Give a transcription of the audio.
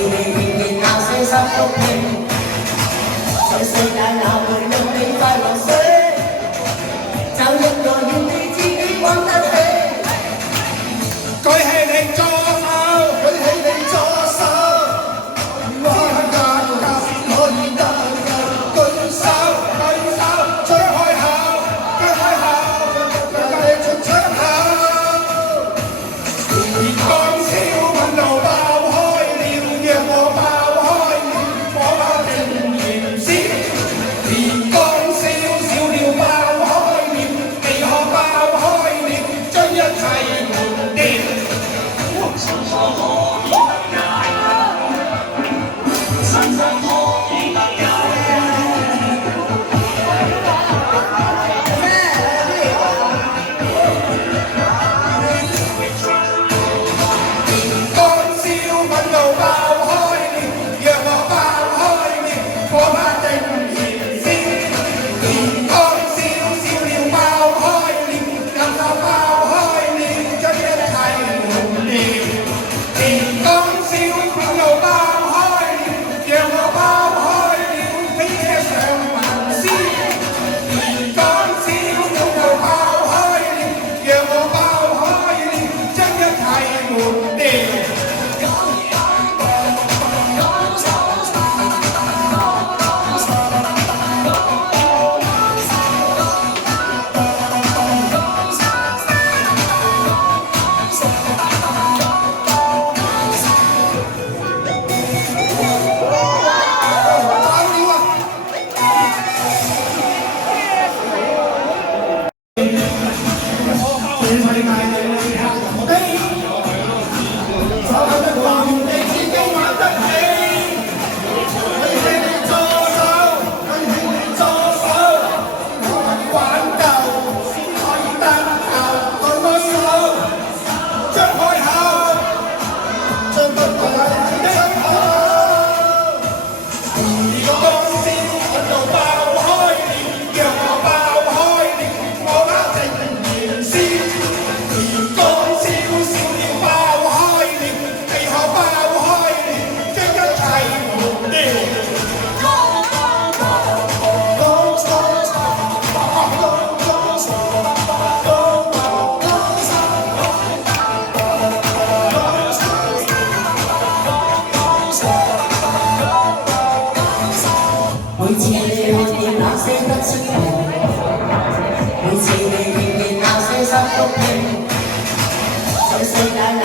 你仍然那些心福氣，在世界哪會讓你快樂死？找一個要你自己玩得起。舉起你左手，舉起你左手，我更加可以得嘅。舉手，舉手，張開口，張開口，讓你出出口。別講笑，問到爆開了，讓我爆開了，我把定然先。別講笑，笑了爆開了，你可爆開了，將一切換掉。每次你看見那些不知名，每次你聽見那些心福氣，在世界那